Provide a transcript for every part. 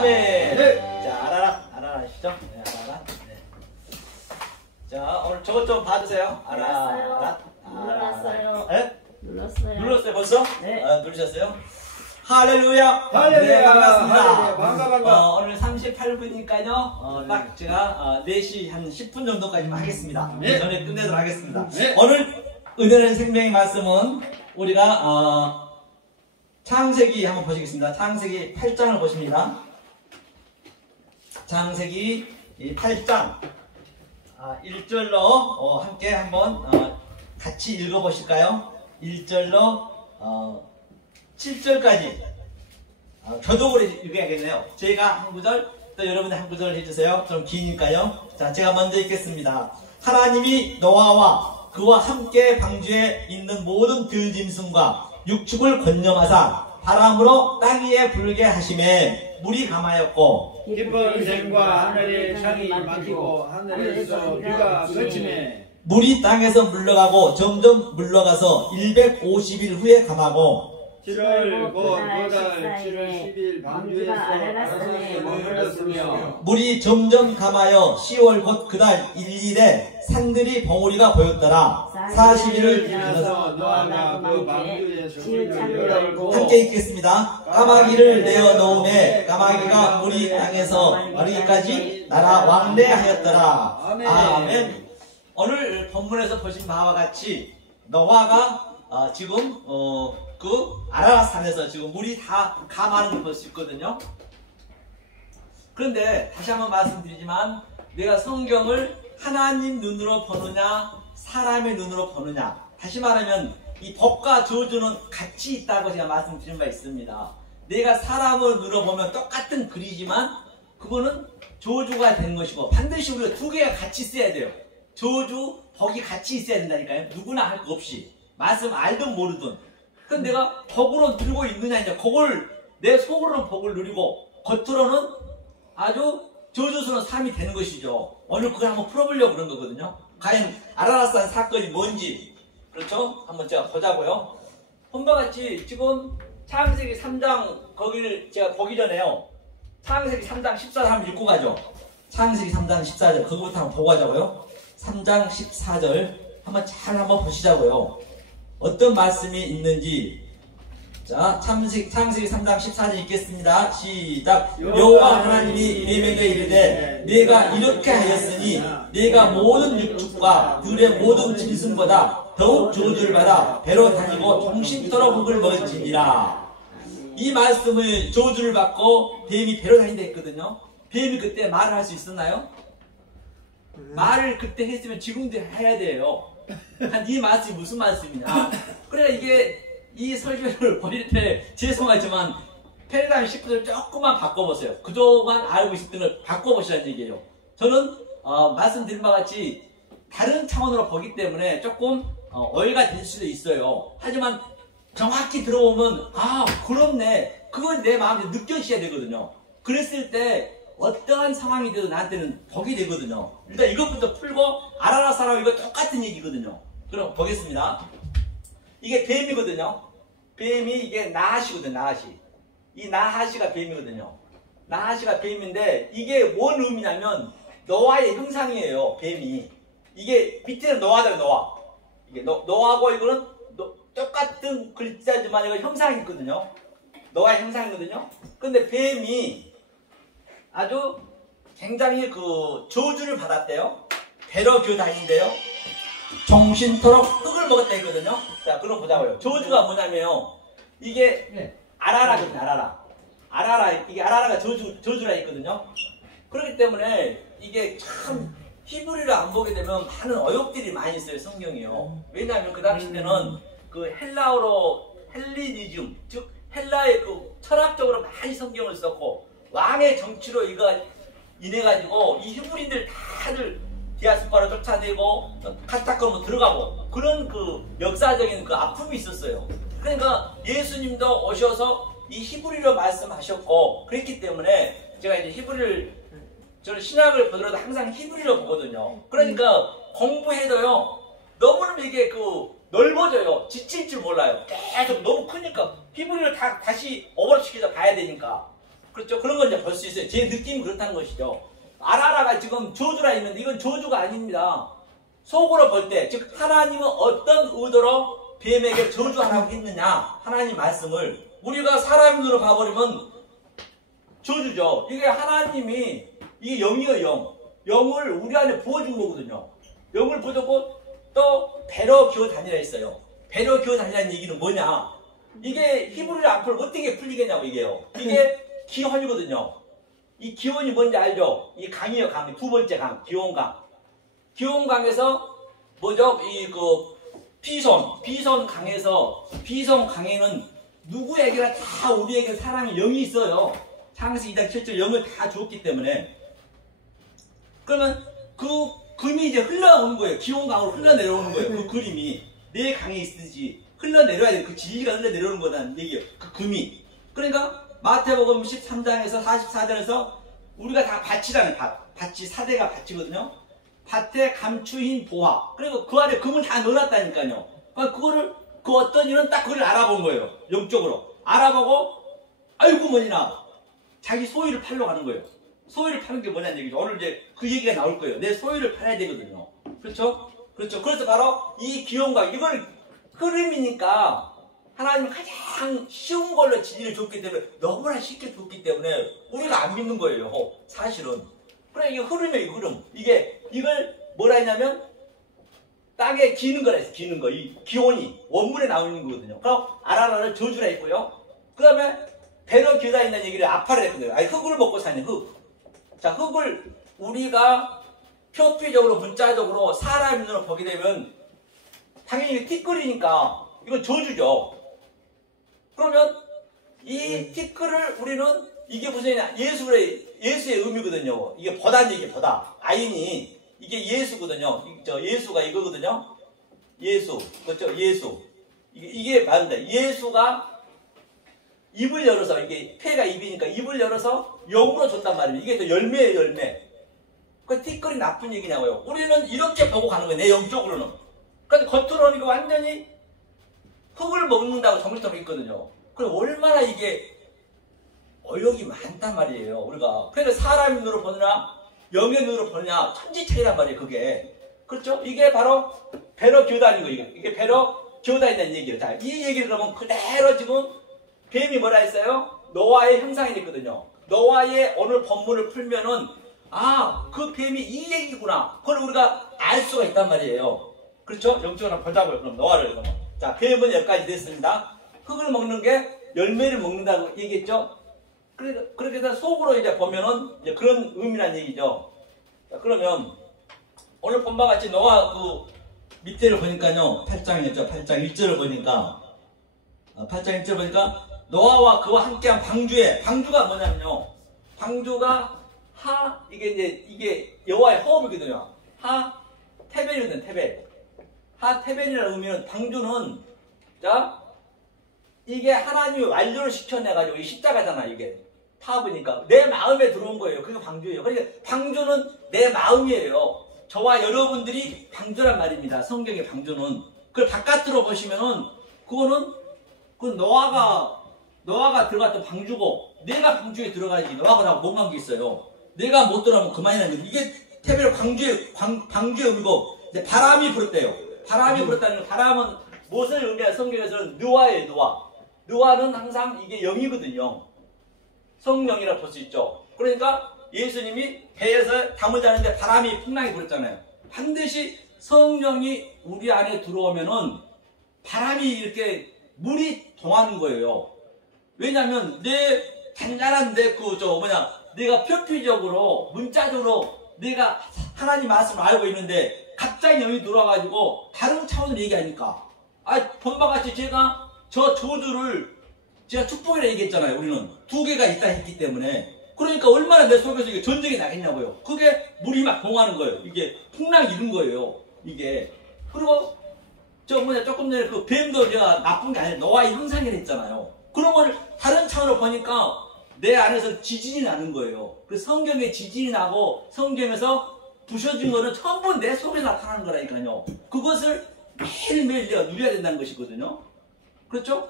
아멘. 네. 자, 아라라 아시죠? 네, 아라라. 네. 자, 오늘 저것 좀 봐주세요. 아라라. 눌렀어요. 네? 눌렀어요. 눌렀어요 벌써? 네. 누르셨어요? 할렐루야. 할렐루야. 네, 반갑습니다. 할렐루야. 반가. 오늘 38분이니까요. 딱 제가 4시 한 10분 정도까지만 하겠습니다. 네. 전에 끝내도록 하겠습니다. 네. 오늘 은혜는 생명의 말씀은 우리가 창세기 한번 보시겠습니다. 창세기 8장을 보십니다. 창세기 8장 1절로 함께 한번 같이 읽어보실까요? 1절로 7절까지 교독으로 읽어야겠네요. 제가 한 구절, 또 여러분이 한 구절 해주세요. 좀 기니까요. 자, 제가 먼저 읽겠습니다. 하나님이 노아와 그와 함께 방주에 있는 모든 들짐승과 육축을 건념하사 바람으로 땅 위에 불게 하심에 물이 감하였고 깊은 샘과 하늘의 창이 막히고 하늘에서 비가 그치네. 물이 땅에서 물러가고 점점 물러가서 150일 후에 감하고 7월 곧 그달 7월 10일 방주에서 아라사에 머물렀으며 물이 점점 감하여 10월 곧 그달 1일에 산들이 벙어리가 보였더라. 40일을 지나서 노아가 그 방주에서 문을 열고 함께 읽겠습니다. 까마귀를 내어 놓음에 까마귀가 물이 땅에서 머리까지 날아 왕래하였더라. 아멘. 오늘 본문에서 보신 바와 같이 노아가 지금 그 아라라산에서 지금 물이 다 감하는 걸 볼 수 있거든요. 그런데 다시 한번 말씀드리지만 내가 성경을 하나님 눈으로 보느냐 사람의 눈으로 보느냐, 다시 말하면 이 법과 저주는 같이 있다고 제가 말씀드린 바 있습니다. 내가 사람을 눈으로 보면 똑같은 글이지만 그거는 저주가 되는 것이고 반드시 우리가 두 개가 같이 있어야 돼요. 저주, 복이 같이 있어야 된다니까요. 누구나 할 거 없이. 말씀 알든 모르든. 그럼 내가 복으로 누리고 있느냐, 이제 그걸 내 속으로는 복을 누리고 겉으로는 아주 저주스러운 삶이 되는 것이죠. 오늘 그걸 한번 풀어보려고 그런 거거든요. 과연 아라라산 사건이 뭔지, 그렇죠? 한번 제가 보자고요. 본바같이 지금 창세기 3장 거기를 제가 보기 전에요. 창세기 3장 14절 한번 읽고 가죠. 창세기 3장 14절 거기부터 한번 보고 가자고요. 3장 14절 한번 잘 한번 보시자고요. 어떤 말씀이 있는지. 자, 창세기 3장 14절 읽겠습니다. 시작. 여호와 하나님이 뱀에게 이르되 내가 이렇게 하였으니 내가 모든 육축과 들의 모든 짐승보다 더욱 저주를 받아 배로 다니고 종신토록 흙을 먹을지니라. 이 말씀을 저주를 받고 뱀이 배로 다닌다 했거든요. 뱀이 그때 말을 할 수 있었나요? 말을 그때 했으면 지금도 해야 돼요. 이 말씀이 무슨 말씀이냐. 그러니까 이게 이 설교를 버릴 때 죄송하지만 패러다임 시프트를 조금만 바꿔보세요. 그동안 알고 있었던 걸 바꿔보시라는 얘기예요. 저는 말씀드린 바와 같이 다른 차원으로 보기 때문에 조금 오해가 될 수도 있어요. 하지만 정확히 들어보면 그렇네, 그걸 내 마음에 느껴지셔야 되거든요. 그랬을 때 어떠한 상황이 돼도 나한테는 복이 되거든요. 일단 이것부터 풀고 아라라 사람 이거 똑같은 얘기거든요. 그럼 보겠습니다. 이게 뱀이거든요. 뱀이 이게 나하시거든요. 나하시. 이 나하시가 뱀이거든요. 나하시가 뱀인데 이게 뭔 의미냐면 노아의 형상이에요. 뱀이. 이게 밑에는 노아잖아요. 노아. 이게 노아고 이거는 똑같은 글자지만 이거 형상이 있거든요. 노아의 형상이거든요. 근데 뱀이 아주 굉장히 그 저주를 받았대요. 배로 기어 다닌대요. 종신토록 흙을 먹었다 했거든요. 자, 그럼 보자고요. 저주가 뭐냐면요. 이게 아라라거든요. 아라라. 이게 아라라가 저주라 했거든요. 그렇기 때문에 이게 참 히브리를 안 보게 되면 많은 어역들이 많이 있어요. 성경이요. 왜냐하면 그 당시 때는 그 헬라어로 헬리니즘, 즉 헬라의 그 철학적으로 많이 성경을 썼고 왕의 정치로 이거 인해가지고 이 히브리인들 다들 디아스포라로 쫓아내고 카타콤으로 들어가고 그런 그 역사적인 그 아픔이 있었어요. 그러니까 예수님도 오셔서 이 히브리로 말씀하셨고 그랬기 때문에 제가 이제 히브리를 저는 신약을 보더라도 항상 히브리로 보거든요. 그러니까 공부해도요 너무너무 이게 그 넓어져요. 지칠 줄 몰라요. 계속 너무 크니까 히브리를 다시 오버랩시켜서 봐야 되니까. 그렇죠? 그런 걸 이제 볼 수 있어요. 제 느낌이 그렇다는 것이죠. 아라라가 지금 저주라 있는데 이건 저주가 아닙니다. 속으로 볼 때, 즉 하나님은 어떤 의도로 뱀에게 저주하라고 했느냐, 하나님 말씀을 우리가 사람 눈으로 봐버리면 저주죠. 이게 하나님이 이게 영이에요. 영을 우리 안에 부어준 거거든요. 영을 부어줬고 또 배로 기어 다니라 했어요. 배로 기어 다니라는 얘기는 뭐냐, 이게 히브리어 앞을 어떻게 풀리겠냐고. 이게 기원이거든요. 이 기원이 뭔지 알죠? 이 강이에요. 강. 두 번째 강, 기원강. 기원강에서 뭐죠? 비손 강에서, 비손 강에는 누구에게나 다 우리에게 사랑의 영이 있어요. 창세기 2장 7절 영을 다 주었기 때문에. 그러면 그 금이 이제 흘러오는 거예요. 기온강으로 흘러내려오는 거예요. 그 그림이 내 강에 있듯이 흘러내려야 돼요. 그 진리가 흘러내려오는 거다는 얘기예요. 그 금이. 그러니까 마태복음 13장에서 44절에서 우리가 다 밭이라는 밭이 사대가 밭이거든요. 밭에 감추인 보화. 그리고 그 안에 금을 다 넣어놨다니까요. 그러니까 그 어떤 이는 딱 그걸 알아본 거예요. 영적으로. 알아보고, 아이고 뭐니나. 자기 소유를 팔러 가는 거예요. 소유를 파는 게 뭐냐는 얘기죠. 오늘 이제 그 얘기가 나올 거예요. 내 소유를 팔아야 되거든요. 그렇죠? 그렇죠. 그래서 바로 이 기원과 이걸 흐름이니까 하나님은 가장 쉬운 걸로 진리를 줬기 때문에, 너무나 쉽게 줬기 때문에 우리가 안 믿는 거예요. 사실은. 그래, 이게 흐름이에요, 흐름. 이걸 뭐라 했냐면, 땅에 기는 거라 했어요, 기는 거. 이 기온이 원문에 나오는 거거든요. 그럼 아라라를 저주라 했고요. 그 다음에 배로 기어다 있는 얘기를 아파라 했거든요. 아니, 흙을 먹고 사는 흙. 자, 흙을 우리가 표피적으로, 문자적으로 사람의 눈으로 보게 되면 당연히 티끌이니까 이건 저주죠. 그러면 이 티끌을 우리는, 이게 무슨 예수의 의미거든요. 이게 보다는 얘기, 보다. 아인이 이게 예수거든요. 예수가 이거거든요. 예수. 그렇죠? 예수. 이게 맞는데, 예수가 입을 열어서, 이게 폐가 입이니까 입을 열어서 영으로 줬단 말이에요. 이게 또 열매예요, 열매. 그 티끌이 나쁜 얘기냐고요. 우리는 이렇게 보고 가는 거예요, 내 영적으로는. 그러니까 겉으로는 이거 완전히 흙을 먹는다고 정신적으로 있거든요. 그럼 얼마나 이게 어욕이 많단 말이에요, 우리가. 그러니까 사람의 눈으로 보느냐, 영의 눈으로 보느냐, 천지 차이란 말이에요, 그게. 그렇죠? 이게 바로 배로 기어다니는 거예요. 이게 배로 기어다닌다는 얘기예요. 자, 이 얘기를 그러면 그대로 지금 뱀이 뭐라 했어요? 노아의 형상이 됐거든요. 노아의 오늘 본문을 풀면은, 그 뱀이 이 얘기구나. 그걸 우리가 알 수가 있단 말이에요. 그렇죠? 영적으로 한번 보자고요, 그럼 노아를. 그러면. 자, 뱀은 여기까지 됐습니다. 흙을 먹는 게 열매를 먹는다고 얘기했죠? 그렇게 해서 속으로 이제 보면은 이제 그런 의미란 얘기죠. 자, 그러면 오늘 본바 같이 노아 그 밑에를 보니까요, 8장이었죠. 8장 1절을 보니까, 8장 1절 보니까 노아와 그와 함께한 방주가 뭐냐면요, 방주가 이게 여호와의 호흡이거든요. 테벨이거든요, 테벨. 테벨이라는 의미는, 방주는, 자, 이게 하나님이 완료를 시켜내가지고, 이 십자가잖아, 이게. 타브니까. 내 마음에 들어온 거예요. 그게 방주예요. 그러니까 방주는 내 마음이에요. 저와 여러분들이 방주란 말입니다. 성경의 방주는. 그걸 바깥으로 보시면은, 그 노아가 들어갔던 방주고, 내가 방주에 들어가야지. 노아가 나하고 뭔 관계 있어요. 내가 못 들어가면 그만이라는 거죠. 이게 테벨 방주의 의미고, 이제 바람이 불었대요. 바람이 불었다는 건, 바람은 무엇을 의미하는, 성경에서는 느와예요, 느와. 느와는 항상 이게 영이거든요. 성령이라 볼 수 있죠. 그러니까 예수님이 배에서 잠을 자는데 바람이 풍랑이 불었잖아요. 반드시 성령이 우리 안에 들어오면은 바람이 이렇게 물이 동하는 거예요. 왜냐하면 내 잔잔한데 내가 표피적으로, 문자적으로 내가 하나님 말씀을 알고 있는데 갑자기 영이 들어와가지고 다른 차원으로 얘기하니까, 본바같이 제가 저 저주를 제가 축복이라 얘기했잖아요. 우리는 두 개가 있다 했기 때문에. 그러니까 얼마나 내 속에서 이게 전쟁이 나겠냐고요. 그게 물이 막 동하는 거예요. 이게 풍랑이 이른 거예요, 이게. 그리고 조금 전에 그 뱀도 제가 나쁜 게 아니라 노아의 형상이라 했잖아요. 그런 걸 다른 차원으로 보니까 내 안에서 지진이 나는 거예요. 그래서 성경에 지진이 나고 성경에서 부셔진 거는 전부 내 속에 나타나는 거라니까요. 그것을 매일매일 내가 누려야 된다는 것이거든요. 그렇죠?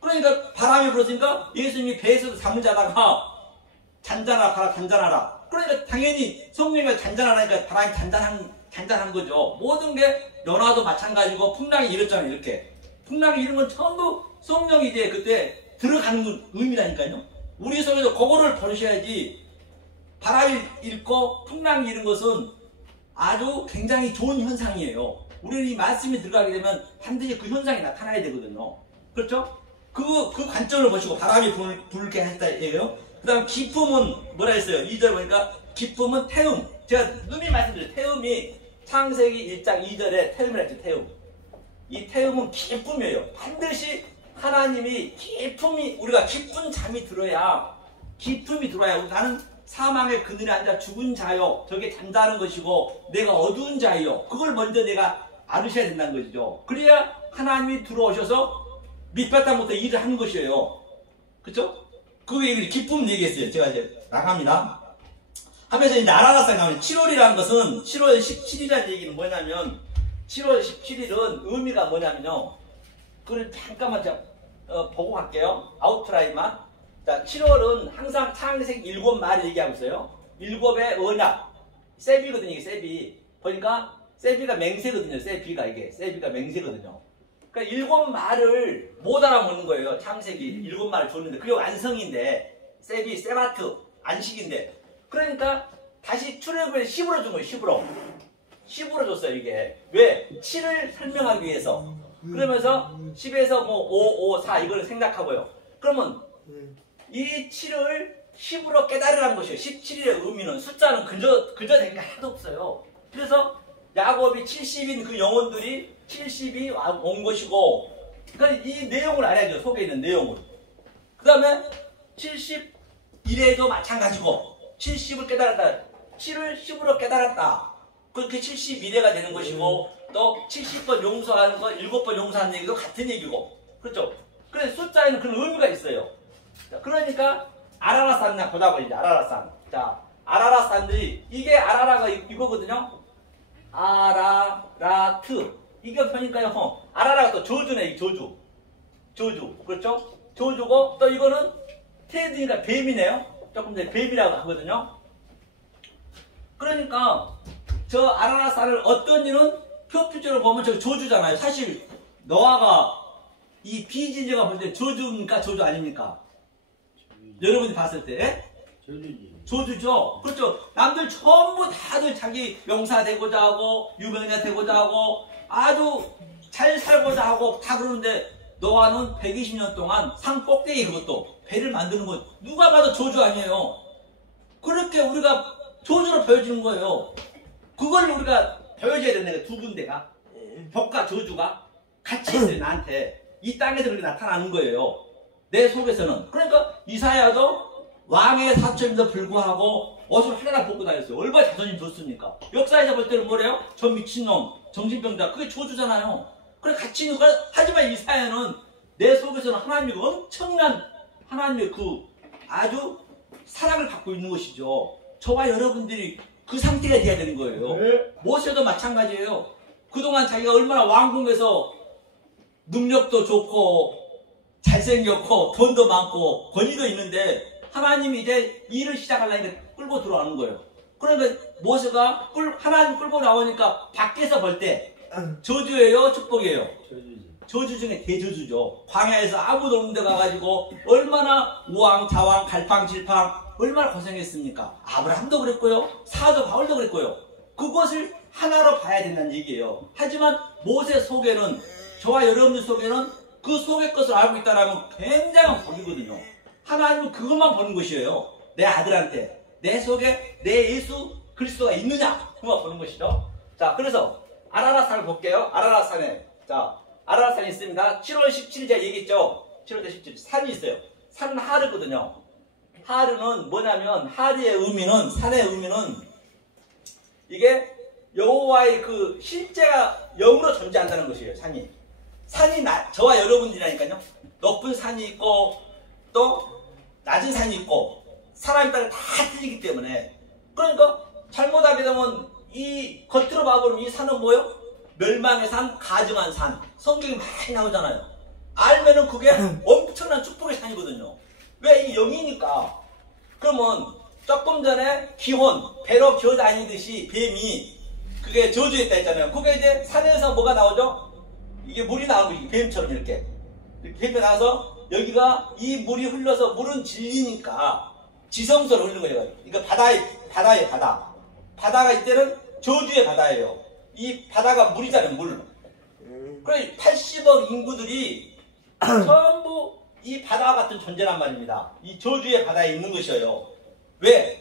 그러니까 바람이 불었으니까 예수님이 배에서도 잠을 자다가 잔잔하라, 바람 잔잔하라. 그러니까 당연히 성령이 잔잔하니까 바람이 잔잔한 거죠. 모든 게 연화도 마찬가지고 풍랑이 이렇잖아요. 이렇게 풍랑이 이런 건 전부 성령이 이제 그때 들어가는 의미라니까요. 우리 속에서 그거를 버리셔야지. 바람이 잃고 풍랑이 이런 것은 아주 굉장히 좋은 현상이에요. 우리는 이 말씀이 들어가게 되면 반드시 그 현상이 나타나야 되거든요. 그렇죠? 그 관점을 보시고 바람이 불게 했다예요. 그 다음 기품은 뭐라 했어요? 2절 보니까 기품은 태움. 제가 누누이 말씀드려요. 태움이 창세기 1장 2절에 태움이라 했죠. 태움. 이 태움은 기쁨이에요. 반드시 하나님이 기쁨이, 우리가 기쁜 잠이 들어야, 기쁨이 들어야 나는 사망의 그늘에 앉아 죽은 자요, 저게 잠자는 것이고 내가 어두운 자요, 그걸 먼저 내가 알으셔야 된다는 것이죠. 그래야 하나님이 들어오셔서 밑바닥부터 일을 하는 것이에요. 그쵸? 그 얘기를 기쁨 얘기했어요. 제가 이제 나갑니다. 하면서 이제 아라라상 나오는 7월이라는 것은 7월 17일이라는 얘기는 뭐냐면 7월 17일은 의미가 뭐냐면요. 그걸 잠깐만 제가 보고 갈게요. 아웃라인만. 자, 7월은 항상 창세기 7마리 얘기하고 있어요. 7의 언약. 세비거든요, 이게 세비. 보니까 세비가 맹세거든요. 세비가 이게. 세비가 맹세거든요. 그러니까 7말을 못 알아먹는 거예요. 창세기 7말을 줬는데 그게 완성인데 세비, 세바트, 안식인데 그러니까 다시 출애굽에 10으로 준 거예요. 10으로 줬어요. 이게 왜? 7을 설명하기 위해서. 그러면서 10에서 뭐 5, 5, 4 이걸 생각하고요. 그러면 이 7을 10으로 깨달으라는 것이에요. 17일의 의미는 숫자는 그저 된 게 하나도 없어요. 그래서 야곱이 70인 그 영혼들이 70이 온 것이고, 그러니까 이 내용을 알아야죠. 속에 있는 내용을. 그 다음에 71에도 마찬가지고 70을 깨달았다. 7을 10으로 깨달았다. 그렇게 71회가 되는 것이고 또 70번 용서하는 거 7번 용서하는 얘기도 같은 얘기고, 그렇죠? 그래서 숫자에는 그런 의미가 있어요. 자, 그러니까 아라라산이나 보자고 이제 아라라산. 자, 아라라산들이 이게 아라라가 이거거든요. 아라라트. 이게 보니까요. 아라라가 또 저주네. 저주. 그렇죠? 저주고 또 이거는 테드니까 뱀이네요. 조금 전에 뱀이라고 하거든요. 그러니까 저 아라라산을 어떤 일은 표피적으로 보면 저 저주잖아요. 사실 노아가 이 비진리가 볼 때 저주입니까? 저주 아닙니까? 여러분이 봤을 때 저주죠. 그렇죠. 남들 전부 다들 자기 명사 되고자 하고 유명인이 되고자 하고 아주 잘 살고자 하고 다 그러는데 노아는 120년 동안 산 꼭대기 그것도 배를 만드는 거 누가 봐도 저주 아니에요. 그렇게 우리가 저주로 보여지는 거예요. 그걸 우리가 보여줘야 된다는 거예요. 두 군데가 벽과 저주가 같이 있어요. 나한테 이 땅에서 그렇게 나타나는 거예요. 내 속에서는. 그러니까 이사야도 왕의 사촌임에도 불구하고 옷을 하나하나 벗고 다녔어요. 얼마나 자존심 좋습니까? 역사에서 볼 때는 뭐래요? 저 미친놈, 정신병자. 그게 저주잖아요. 그래 같이 있는 거야. 하지만 이사야는 내 속에서는 하나님의 엄청난 하나님의 그 아주 사랑을 갖고 있는 것이죠. 저와 여러분들이 그 상태가 돼야 되는 거예요. 모세도 마찬가지예요. 그동안 자기가 얼마나 왕궁에서 능력도 좋고 잘생겼고 돈도 많고 권위도 있는데 하나님이 이제 일을 시작하려니까 끌고 들어가는 거예요. 그러니까 모세가 하나님 끌고 나오니까 밖에서 볼 때 저주예요? 축복이에요? 저주 중에 대저주죠. 광야에서 아무도 없는 데 가가지고 얼마나 우왕좌왕 갈팡질팡 얼마나 고생했습니까? 아브라함도 그랬고요. 사도 바울도 그랬고요. 그것을 하나로 봐야 된다는 얘기예요. 하지만 모세 속에는 저와 여러분들 속에는 그 속의 것을 알고 있다는 굉장한 복이거든요. 하나님은 그것만 보는 것이에요. 내 아들한테 내 속에 내 예수 그리스도가 있느냐 그것만 보는 것이죠. 자, 그래서 아라라산을 볼게요. 아라라산에 아라라산이 있습니다. 7월 17일 제가 얘기했죠. 7월 17일 산이 있어요. 산은 하르거든요. 하르는 뭐냐면 하르의 의미는 산의 의미는 이게 여호와의 그 실제가 영으로 존재한다는 것이에요. 산이 저와 여러분들이라니까요. 높은 산이 있고 또 낮은 산이 있고 사람에 따라 다 틀리기 때문에 그러니까 잘못하게 되면 이 겉으로 봐보면 이 산은 뭐예요? 멸망의 산, 가증한 산 성경이 많이 나오잖아요. 알면은 그게 엄청난 축복의 산이거든요. 왜? 이게 영이니까. 그러면 조금 전에 기혼, 배로 기어다니듯이 뱀이 그게 저주했다 했잖아요. 그게 이제 산에서 뭐가 나오죠? 이게 물이 나오는 거지. 뱀처럼 이렇게 뱀이 나와서 여기가 이 물이 흘러서 물은 진리니까 지성소로 흐르는 거예요. 이거 바다예요, 바다. 바다가 이때는 저주의 바다예요. 이 바다가 물이잖아요, 물. 그래 80억 인구들이 전부 이 바다와 같은 존재란 말입니다. 이 저주의 바다에 있는 것이에요. 왜?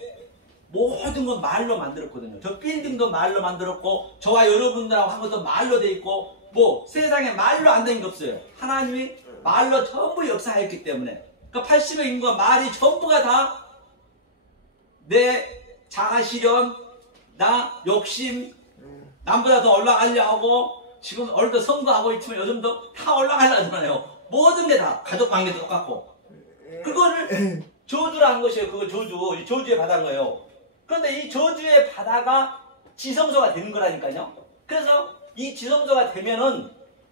모든 건 말로 만들었거든요. 저 빌딩도 말로 만들었고, 저와 여러분들하고 한 것도 말로 돼 있고, 뭐 세상에 말로 안 되는 게 없어요. 하나님이 말로 전부 역사했기 때문에. 그러니까 80억 인구가 말이 전부가 다 내 자아실현, 나 욕심, 남보다 더 올라가려 하고, 지금 오늘도 선거하고 있지만 요즘도 다 올라가려 하잖아요. 모든 게 다 가족 관계도 똑같고. 그거를 저주라 한 것이에요. 그거 저주의 바다인 거예요. 그런데 이 저주의 바다가 지성소가 되는 거라니까요. 그래서 이 지성소가 되면은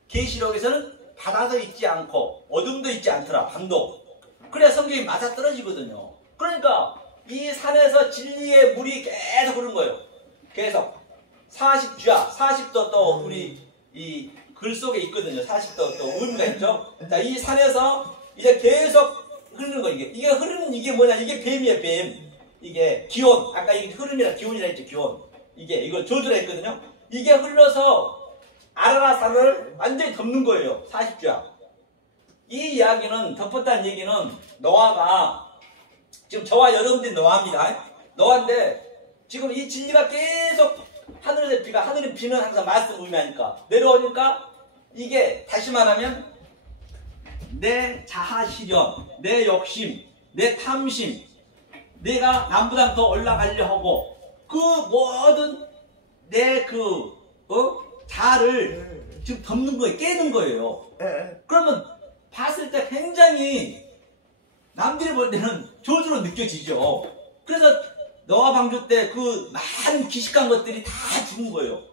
계시록에서는 바다도 있지 않고 어둠도 있지 않더라. 밤도. 그래야 성경이 맞아 떨어지거든요. 그러니까 이 산에서 진리의 물이 계속 흐르는 거예요. 계속 40주야, 40도 또 우리 이 글 속에 있거든요. 40도 또 의미가 있죠. 자, 이 산에서 이제 계속 흐르는 거. 이게 흐르는 이게 뭐냐? 이게 뱀이에요, 뱀. 이게 기온. 아까 이게 흐름이라 기온이라 했죠, 기온. 이거 저주라 했거든요. 이게 흘러서 아라라산을 완전히 덮는 거예요. 40주야. 이 이야기는 덮었다는 얘기는 노아가 지금 저와 여러분들이 노아입니다. 노아인데 지금 이 진리가 계속 하늘의 비가 하늘의 비는 항상 말씀 의미하니까 내려오니까 이게 다시 말하면 내 자아실현, 내 욕심, 내 탐심, 내가 남보다 더 올라가려 하고 그 모든 내 자아를 지금 덮는 거예요. 깨는 거예요. 그러면 봤을 때 굉장히 남들이 볼 때는 저주로 느껴지죠. 그래서 노아 방주 때 그 많은 기식한 것들이 다 죽은 거예요.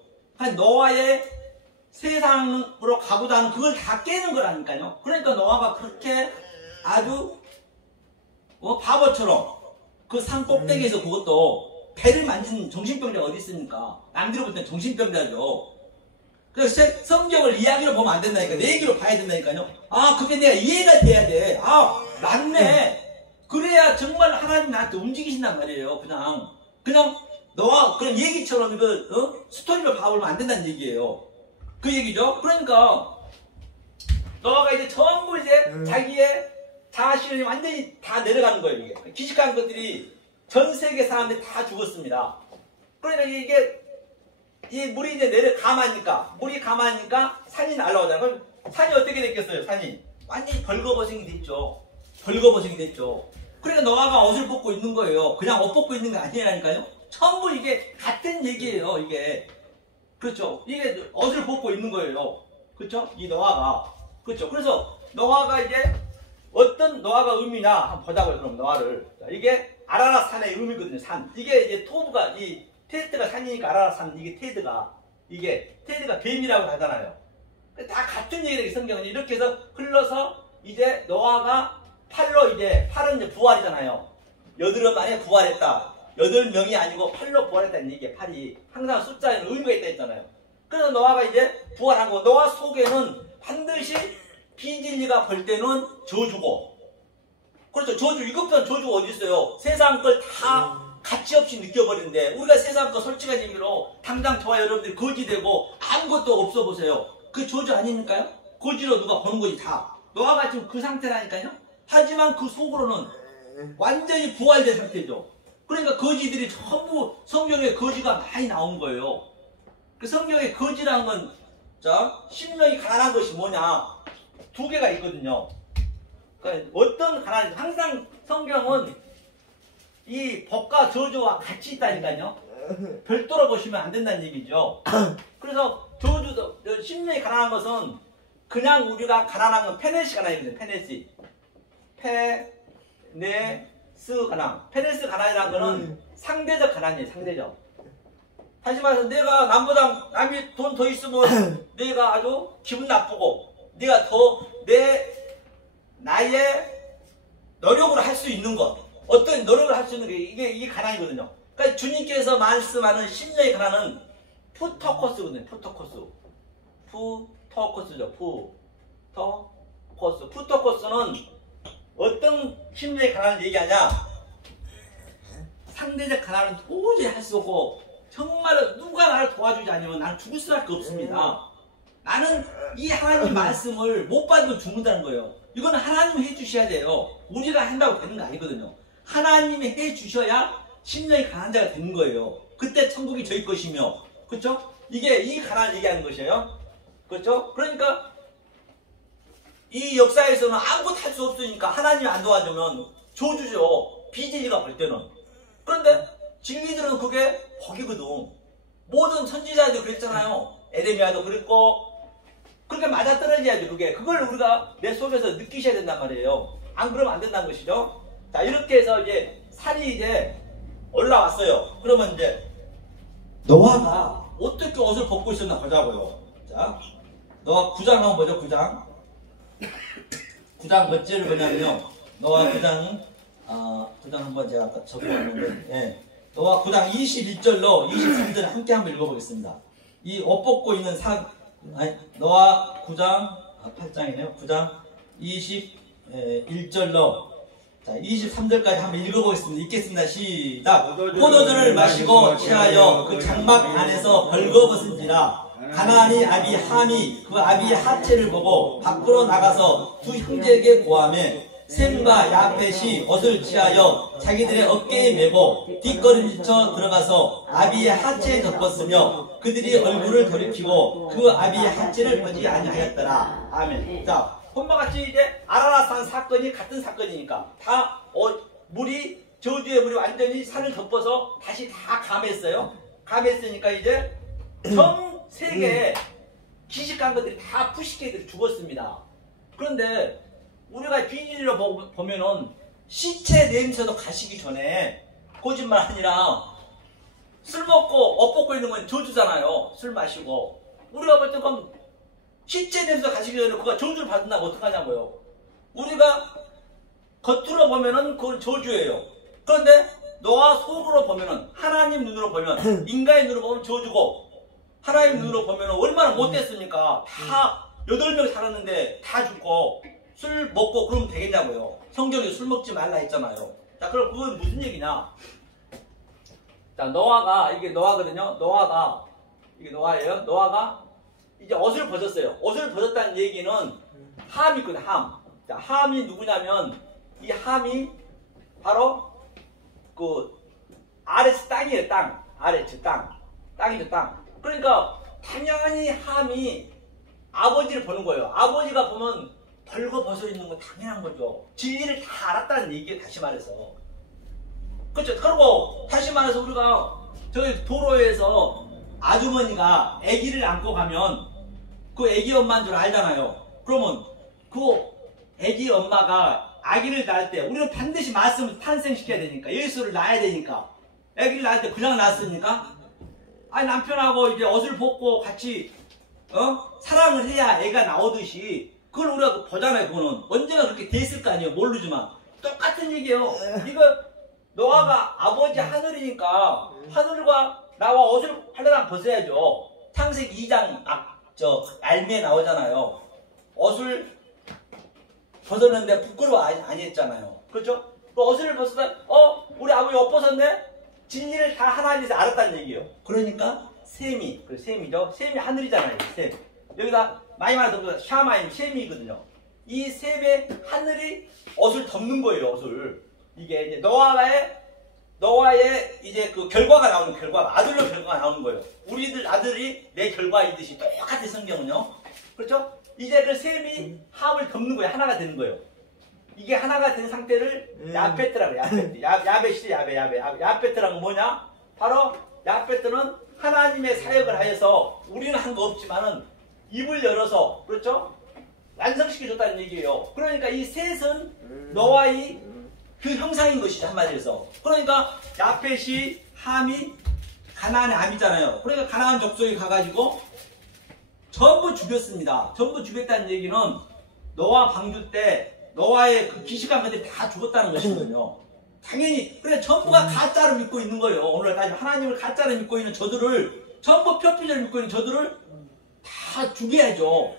노아의 세상으로 가고자 하는 그걸 다 깨는 거라니까요. 그러니까 노아가 그렇게 아주 바보처럼 그 산 꼭대기에서 그것도 배를 만진 정신병자가 어디 있습니까? 남들이 볼 때는 정신병자죠. 그래서 성경을 이야기로 보면 안 된다니까. 내 얘기로 봐야 된다니까요. 아, 그게 내가 이해가 돼야 돼. 아, 맞네. 그래야 정말 하나님 나한테 움직이신단 말이에요. 그냥 너와 그런 얘기처럼 스토리로 봐보면 안 된다는 얘기예요. 그 얘기죠. 그러니까 너가 이제 전부 이제 자기의 자아실현이 완전히 다 내려가는 거예요. 이게 기식한 것들이 전 세계 사람들이 다 죽었습니다. 그러니까 이게 이 물이 이제 물이 가마니까 산이 날아오잖아요. 그럼 산이 어떻게 됐겠어요? 산이 완전히 벌거벗이 됐죠. 벌거벗이 됐죠. 그러니까 노아가 옷을 벗고 있는 거예요. 그냥 옷 벗고 있는 게 아니라니까요. 전부 이게 같은 얘기예요. 이게 그렇죠. 이게 옷을 벗고 있는 거예요. 그렇죠? 이 노아가 그렇죠. 그래서 노아가 이제 어떤 노아가 의미냐 한번 보자고요. 그럼 노아를 이게 아라랏산의 의미거든요. 산 이게 이제 토브가 이 테드가 산이니까 아라랏산 이게 테드가 뱀이라고 하잖아요. 다 같은 얘기를 성경은 이렇게 해서 흘러서 이제 노아가 팔은 이제 부활이잖아요. 8만에 부활했다. 8명이 아니고 8로 부활했다는 얘기예요. 8이 항상 숫자에는 의미가 있다 했잖아요. 그래서 노아가 이제 부활한 거. 노아 속에는 반드시 비진리가 볼 때는 저주고, 그렇죠. 저주, 이것보다 저주가 어디 있어요? 세상 걸 다 가치 없이 느껴버리는데 우리가 세상 거 솔직한 얘기로 당장 저와 여러분들이 거지되고 아무것도 없어 보세요. 그 저주 아닙니까요? 거지로 누가 보는 거지 다. 노아가 지금 그 상태라니까요. 하지만 그 속으로는 완전히 부활된 상태죠. 그러니까 거지들이 전부 성경에 거지가 많이 나온 거예요. 그 성경에 거지라는 건 심령이 가난한 것이 뭐냐? 2개가 있거든요. 그러니까 어떤 가난이 항상 성경은 이 복과 저주와 같이 있다니까요. 별도로 보시면 안 된다는 얘기죠. 그래서 저주도 심령이 가난한 것은 그냥 우리가 가난한 건 페네시 가난이거든요. 페네스 가난. 페네스 가난이라는 거는 상대적 가난이에요. 상대적. 다시 말해서 내가 남보다 남이 돈 더 있으면 내가 아주 기분 나쁘고 내가 더 나의 노력으로 할 수 있는 것 어떤 노력을 할 수 있는 게 이게 가난이거든요. 그러니까 주님께서 말씀하는 심령의 가난은 푸터코스거든요. 푸터코스. 푸터코스죠. 푸터코스. 푸터코스는 어떤 심령의 가난을 얘기하냐? 상대적 가난은 도저히 할 수 없고 정말로 누가 나를 도와주지 않으면 나는 죽을 수밖에 없습니다. 나는 이 하나님 말씀을 못 받으면 죽는다는 거예요. 이건 하나님이 해주셔야 돼요. 우리가 한다고 되는 거 아니거든요. 하나님이 해주셔야 심령이 가난한 자가 되는 거예요. 그때 천국이 저희 것이며, 그렇죠? 이게 이 가난을 얘기하는 것이에요. 그렇죠? 그러니까 이 역사에서는 아무것도 할 수 없으니까 하나님이 안 도와주면 저주죠. 비진리가 볼 때는. 그런데 진리들은 그게 복이거든. 모든 선지자들이 그랬잖아요. 에레미야도 그랬고, 그렇게 맞아떨어져야죠. 그걸 우리가 내 속에서 느끼셔야 된단 말이에요. 안 그러면 안 된다는 것이죠. 자, 이렇게 해서 이제 살이 이제 올라왔어요. 그러면 이제 노아가 어떻게 옷을 벗고 있었나 보자고요. 자, 노아 9장 한번 보죠. 9장. 9장 몇 절을 보냐면요. 노아 9장, 9장 한번 제가 아까 적어놨는데, 예. 노아 9장 21절로 23절 함께 한번 읽어보겠습니다. 이 옷 벗고 있는 노아 9장, 8장이네요. 9장 21절로, 자, 23절까지 한번 읽어보겠습니다. 읽겠습니다. 시작. 포도주를 마시고 취하여 그 장막 안에서 벌거벗은지라 가나안의 아비 함이 그 아비의 하체를 보고 밖으로 나가서 두 형제에게 고하매 셈과 야펫이 옷을 취하여 자기들의 어깨에 메고 뒷걸음쳐 들어가서 아비의 하체에 덮었으며 그들이 얼굴을 돌이키고 그 아비의 하체를 보지 아니하였더라. 아멘. 자, 본바같이 이제 아라라산 사건이 같은 사건이니까 다 물이 저주의 물이 완전히 산을 덮어서 다시 다 감했어요. 감했으니까 이제 전 세계에 기식한 것들이 다 푸시케들이 죽었습니다. 그런데 우리가 비닐로 보면은 시체 냄새도 가시기 전에 거짓말 아니라 술 먹고 옷 벗고 있는 건 저주잖아요. 술 마시고 우리가 볼 때 그럼 시체 냄새 가시기 전에 그가 저주를 받는다면 어떡하냐고요. 우리가 겉으로 보면은 그건 저주예요. 그런데 노아 속으로 보면은 하나님 눈으로 보면 인간의 눈으로 보면 저주고 하나님 눈으로 보면 얼마나 못됐습니까? 다 8명 살았는데 다 죽고 술 먹고 그러면 되겠냐고요. 성경에 술 먹지 말라 했잖아요. 자, 그럼 그건 무슨 얘기냐? 자, 노아가 이게 노아거든요. 이게 노아예요. 노아가 이제 옷을 벗었어요. 옷을 벗었다는 얘기는 함이 있거든. 함. 자, 함이 누구냐면 이 함이 바로 그 아레스 땅이에요. 땅. 아레스 땅. 땅이죠. 땅. 그러니까 당연히 함이 아버지를 보는 거예요. 아버지가 보면 벌거벗어 있는 건 당연한 거죠. 진리를 다 알았다는 얘기예요. 다시 말해서. 그렇죠. 그리고 다시 말해서 우리가 저기 도로에서 아주머니가 아기를 안고 가면 그 아기 엄마인 줄 알잖아요. 그러면 그 아기 엄마가 아기를 낳을 때 우리는 반드시 말씀을 탄생시켜야 되니까 예수를 낳아야 되니까 아기를 낳을 때 그냥 낳았습니까? 아니 남편하고 이제 옷을 벗고 같이 사랑을 해야 애가 나오듯이 그걸 우리가 보잖아요. 그거는 언제나 그렇게 돼 있을 거 아니에요. 모르지만 똑같은 얘기예요. 이거 노아가 아버지 하늘이니까 하늘과 나와 옷을 하나랑 벗어야죠. 창세기 2장 알미에 나오잖아요. 옷을 벗었는데 부끄러워 안 했잖아요. 그렇죠? 그 옷을 벗었다 우리 아버지 옷 벗었네? 진리를 다 하나님에서 알았다는 얘기예요. 그러니까 셈이죠. 셈이 하늘이잖아요. 셈. 여기다 많이 말하던 샤마임 셈이거든요. 이 셈의 하늘이 옷을 덮는 거예요. 옷을. 이게 이제 노아의 이제 그 결과가 나오는 아들로 결과가 나오는 거예요. 우리들 아들이 내 결과이듯이 똑같은 성경은요. 그렇죠? 이제 그 셈이 함을 덮는 거예요. 하나가 되는 거예요. 이게 하나가 된 상태를 야페트라고 야페트. 야벳이지 야페트라는 건 뭐냐? 바로 야페트는 하나님의 사역을 하여서 우리는 한 거 없지만은 입을 열어서 그렇죠? 완성시켜줬다는 얘기예요. 그러니까 이 셋은 노아의 그 형상인 것이죠. 한마디로 해서. 그러니까 야펫이 함이 가나안의 암이잖아요. 그러니까 가나안 족속에 가가지고 전부 죽였습니다. 전부 죽였다는 얘기는 노아 방주 때 노아의 그 기식한 것들이 다 죽었다는 것이거든요. 당연히. 그래 전부가 가짜를 믿고 있는 거예요. 오늘까지 하나님을 가짜를 믿고 있는 저들을, 전부 표피를 믿고 있는 저들을 다 죽여야죠.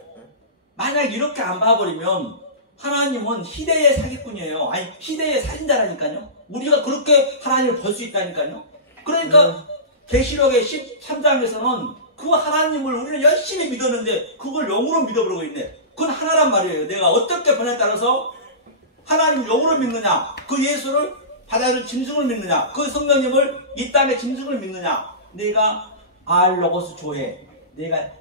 만약 이렇게 안 봐버리면 하나님은 희대의 사기꾼이에요. 아니 희대의 살인자라니까요. 우리가 그렇게 하나님을 볼 수 있다니까요. 그러니까 계시록의 13장에서는 그 하나님을 우리는 열심히 믿었는데 그걸 영으로 믿어버리고 있네. 그건 하나란 말이에요. 내가 어떻게 변에 따라서 하나님을 영으로 믿느냐, 그 예수를 받아들인 짐승을 믿느냐, 그 성령님을 이 땅의 짐승을 믿느냐. 내가 알로고스 조에, 내가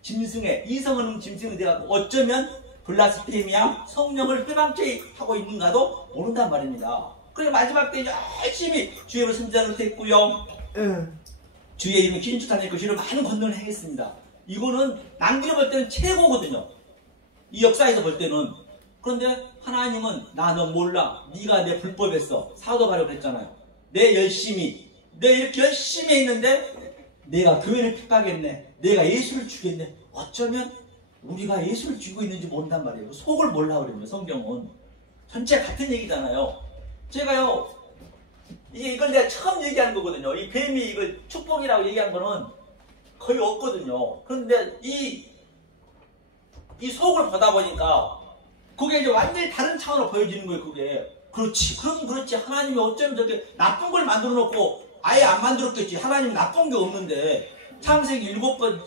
짐승의 이성은 짐승이 내가 어쩌면 블라스페미아 성령을 회방죄 하고 있는가도 모른단 말입니다. 그래 마지막 때 열심히 주의 이름으로 선지자를 했고요. 주의 이름을 기준축하는 것이로 많은 권능을 행했습니다. 이거는 남들이 볼 때는 최고거든요. 이 역사에서 볼 때는. 그런데 하나님은 나 너 몰라. 네가 내 불법했어. 사도 바로 그랬잖아요. 내 이렇게 열심히 했는데 내가 교회를 핍박했네. 내가 예수를 죽였네. 어쩌면 우리가 예수를 죽이고 있는지 모른단 말이에요. 속을 몰라 그러면 성경은. 전체 같은 얘기잖아요. 제가요, 이걸 내가 처음 얘기한 거거든요. 이 뱀이 이걸 축복이라고 얘기한 거는 거의 없거든요. 그런데 이 속을 보다 보니까 그게 이제 완전히 다른 차원으로 보여지는 거예요, 그게. 그렇지. 그럼 그렇지. 하나님이 어쩌면 저렇게 나쁜 걸 만들어 놓고 아예 안 만들었겠지. 하나님 나쁜 게 없는데. 창세기 7번,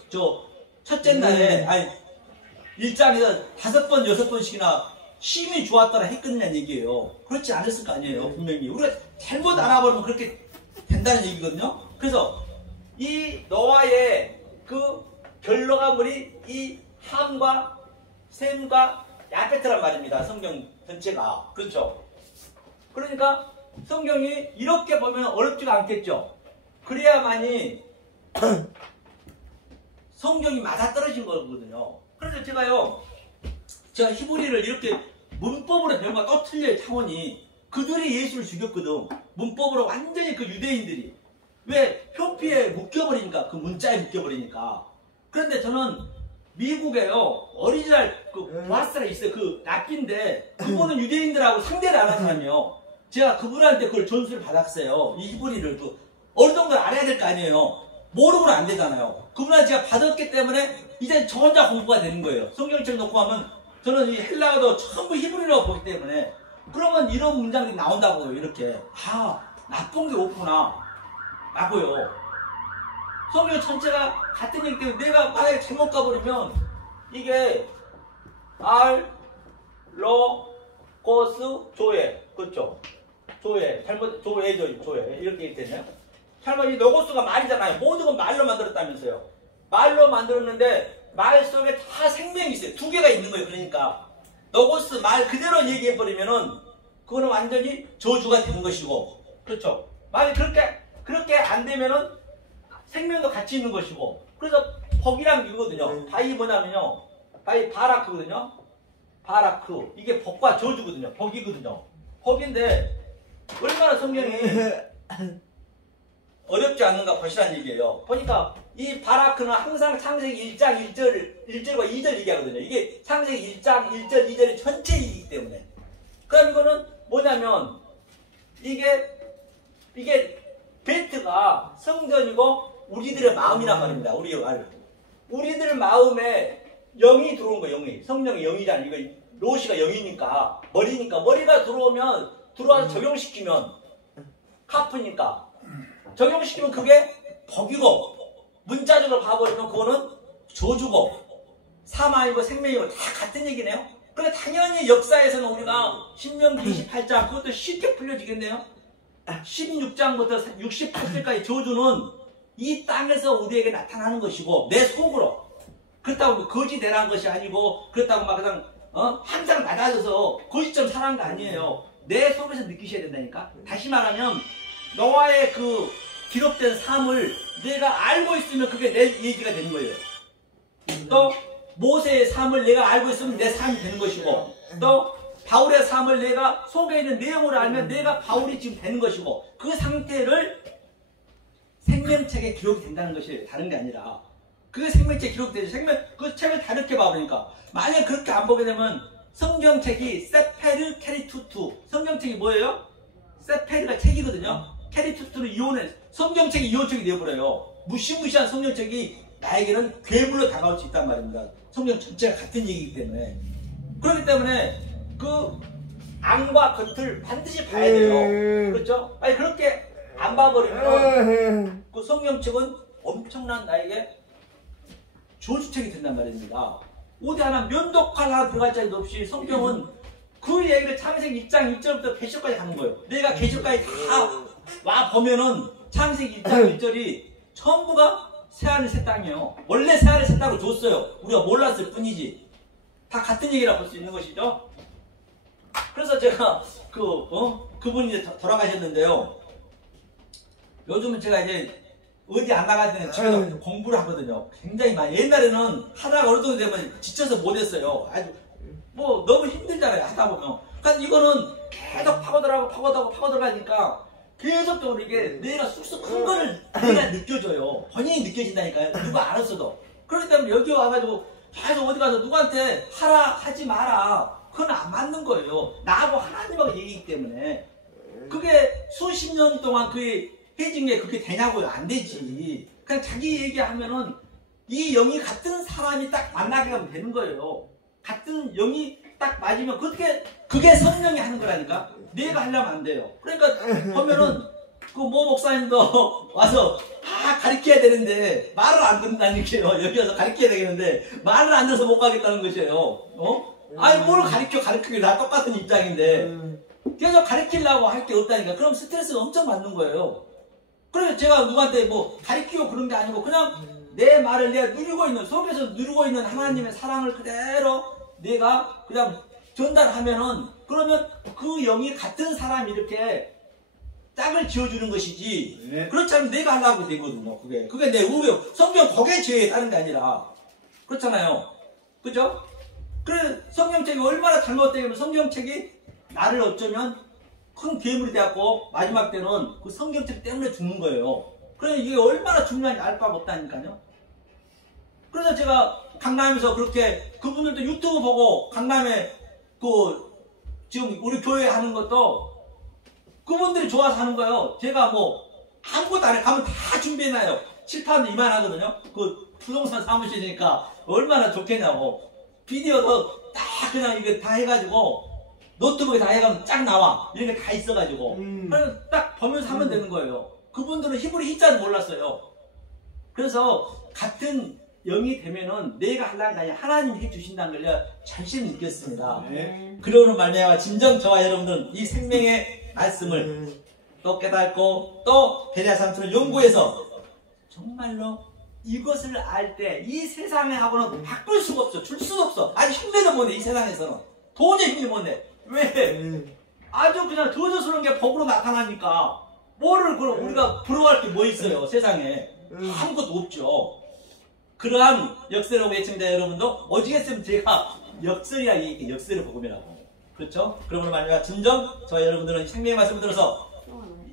첫째 날에, 아니, 1장에서 5번, 6번씩이나 힘이 좋았더라 했거든요, 얘기예요. 그렇지 않았을 거 아니에요, 분명히. 우리가 잘못 알아보면 그렇게 된다는 얘기거든요. 그래서 이 노아의 그 결로가물이 이 함과 셈과 야페트란 말입니다. 성경 전체가. 그렇죠. 그러니까 성경이 이렇게 보면 어렵지가 않겠죠. 그래야만이 성경이 맞아떨어진 거거든요. 그래서 제가 히브리를 이렇게 문법으로 배운 거가 또 틀려요, 차원이. 그들이 예수를 죽였거든. 문법으로 완전히 그 유대인들이. 왜? 표피에 묶여버리니까, 그 문자에 묶여버리니까. 그런데 저는 미국에요, 오리지널 그 보아스가 있어요. 그 랍비인데, 그분은 유대인들하고 상대를 안 하는 사람이에요. 제가 그분한테 그걸 전수를 받았어요. 이 히브리를 어느 정도 알아야 될 거 아니에요. 모르고는 안 되잖아요. 그분한테 제가 받았기 때문에 이제 저 혼자 공부가 되는 거예요. 성경책 놓고 하면 저는 이 헬라어도 전부 히브리라고 보기 때문에, 그러면 이런 문장들이 나온다고요. 이렇게. 아, 나쁜 게 없구나 라고요. 성경 전체가 같은 얘기 때문에 내가 만약에 잘못 가버리면 이게 로고스 조에, 그렇죠? 조에, 잘못, 조에 이렇게 되네요. 잘못, 이 로고스가 말이잖아요. 모든 건 말로 만들었다면서요. 말로 만들었는데 말 속에 다 생명이 있어요. 두 개가 있는 거예요. 그러니까 로고스 말 그대로 얘기해버리면은 그거는 완전히 저주가 되는 것이고, 그렇죠? 만약 그렇게 안 되면은 생명도 같이 있는 것이고. 그래서 벅이란 이거거든요. 바이 뭐냐면요, 바이 바라크거든요. 바라크, 이게 벅과 저주거든요. 벅이거든요. 벅인데 얼마나 성경이 어렵지 않는가 보시라는 얘기예요. 보니까 이 바라크는 항상 창세기 1장 1절과 2절 얘기하거든요. 이게 창세기 1장 1절 2절의 전체 얘기이기 때문에. 그럼 이거는 뭐냐면 이게 베트가 성전이고 우리들의 마음이란 말입니다. 우리들 마음에 영이 들어온 거예요. 영이. 성령의 영이잖아요. 이거 로시가 영이니까, 머리가 들어와서 적용시키면 카프니까 적용시키면 그게 벅이고, 문자적으로 봐버리면 그거는 저주고, 사망이고 생명이고 다 같은 얘기네요. 그러니까 당연히 역사에서는 우리가 신명기 28장 그것도 쉽게 풀려지겠네요. 16장부터 68절까지 저주는 이 땅에서 우리에게 나타나는 것이고, 내 속으로. 그렇다고 거짓되라는 것이 아니고, 그렇다고 막 그냥 항상 낮아져서 거짓점 살아난 거 아니에요. 내 속에서 느끼셔야 된다니까. 다시 말하면 노아의 그 기록된 삶을 내가 알고 있으면 그게 내 얘기가 되는 거예요. 또 모세의 삶을 내가 알고 있으면 내 삶이 되는 것이고, 또 바울의 삶을 내가 속에 있는 내용을 알면 내가 바울이 지금 되는 것이고, 그 상태를 생명책에 기록이 된다는 것이 다른 게 아니라, 그 생명책에 기록되죠. 그 책을 다르게 봐버리니까. 만약 그렇게 안 보게 되면 성경책이 세페르 캐리투투, 성경책이 뭐예요? 세페르가 책이거든요. 캐리투스는 이혼해 성경책이 이혼책이 되어버려요. 무시무시한 성경책이 나에게는 괴물로 다가올 수 있단 말입니다. 성경 전체가 같은 얘기이기 때문에. 그렇기 때문에 그 안과 겉을 반드시 봐야 돼요. 그렇죠? 아니 그렇게 안 봐버리면 그 성경책은 엄청난 나에게 조주책이 된단 말입니다. 어디 하나 면도칼 하나 들어갈 자리도 없이 성경은 그 얘기를 창세기 1장 1절부터 계시록까지 가는 거예요. 내가 계시록까지 다 와 보면은 창세기 1장 1절이 전부가 새하늘 새 땅이에요. 원래 새하늘 새 땅을 줬어요. 우리가 몰랐을 뿐이지. 다 같은 얘기라고 볼 수 있는 것이죠. 그래서 제가 그분이 이제 돌아가셨는데요. 요즘은 제가 이제 어디 안 나갈 때는 집에서 공부를 하거든요. 굉장히 많이. 옛날에는 하다가 어느 정도 되면 지쳐서 못했어요. 아주 뭐 너무 힘들잖아요. 하다 보면. 그러니까 이거는 계속 파고들어가니까 계속적으로 이게 내가 쑥쑥 큰 거를 내가 느껴져요. 본인이 느껴진다니까요. 누가 알았어도. 그렇기 때문에 여기 와가지고 계속 어디 가서 누구한테 하라 하지 마라. 그건 안 맞는 거예요. 나하고 하나님하고 얘기이기 때문에. 그게 수십 년 동안 그게 해진 게 그렇게 되냐고요? 안 되지. 그냥 자기 얘기하면은 이 영이 같은 사람이 딱 만나게 하면 되는 거예요. 같은 영이 딱 맞으면 그게 성령이 하는 거라니까. 내가 하려면 안 돼요. 그러니까 보면은 그 모 목사님도 와서 다 가르쳐야 되는데 말을 안 듣는다니까요. 여기 와서 가르쳐야 되겠는데 말을 안 들어서 못 가겠다는 것이에요. 아니 뭘 가르치기 다 똑같은 입장인데 계속 가르치려고 할 게 없다니까. 그럼 스트레스가 엄청 받는 거예요. 그래서 제가 누구한테 뭐 가르치고 그런 게 아니고 그냥 내 말을 내가 누리고 있는 속에서 누리고 있는 하나님의 사랑을 그대로 내가 그냥 전달하면은 그러면 그 영이 같은 사람이 이렇게 짝을 지어주는 것이지. 네. 그렇지 않으면 내가 하려고 되거든요. 그게 내 우려. 성경 거기에 죄에 따른 게 아니라. 그렇잖아요. 그죠? 그래, 성경책이 얼마나 잘못되면 성경책이 나를 어쩌면 큰 괴물이 되었고 마지막 때는 그 성경책 때문에 죽는 거예요. 그래 이게 얼마나 중요한지 알 바가 없다니까요. 그래서 제가 강남에서 그렇게 그분들도 유튜브 보고 강남에 지금 우리 교회 하는 것도 그분들이 좋아서 하는 거예요. 제가 뭐 아무것도 안 해. 가면 다 준비해놔요. 칠판도 이만하거든요. 그 부동산 사무실이니까 얼마나 좋겠냐고. 비디오도 딱 그냥 이거 다 해가지고 노트북에 다 해가면 쫙 나와. 이런 게 다 있어가지고. 그래서 딱 보면서 하면 되는 거예요. 그분들은 히브리 히자도 몰랐어요. 그래서 같은 영이 되면은 내가 하려는 게 아니라 하나님이 해주신다는 걸 내가 절실히 느꼈습니다. 네. 그러는 말미암아 진정 저와 여러분들은 이 생명의 말씀을 또 깨닫고 또 베레아 삼촌을 연구해서 정말로 이것을 알 때 이 세상에 하고는 바꿀 수가 없어. 줄 수가 없어. 아주 힘내도 못내. 이 세상에서는 도저히 힘내 못내. 왜? 아주 그냥 저저스러운 게 복으로 나타나니까 뭐를 그럼 우리가 부러워할 게 뭐 있어요 세상에. 아무것도 없죠. 그러한 역설하고 애청자 여러분도 오직했으면 제가 역설이라 얘기해. 역설을 복음이라고. 그렇죠? 그러므로 말미암아 진정 저와 여러분들은 생명의 말씀을 들어서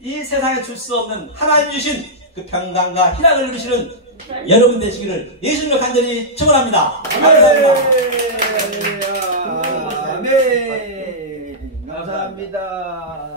이 세상에 줄 수 없는 하나님 주신 그 평강과 희락을 누리시는 여러분 되시기를 예수님을 간절히 축원합니다. 감사합니다. 아멘. 감사합니다.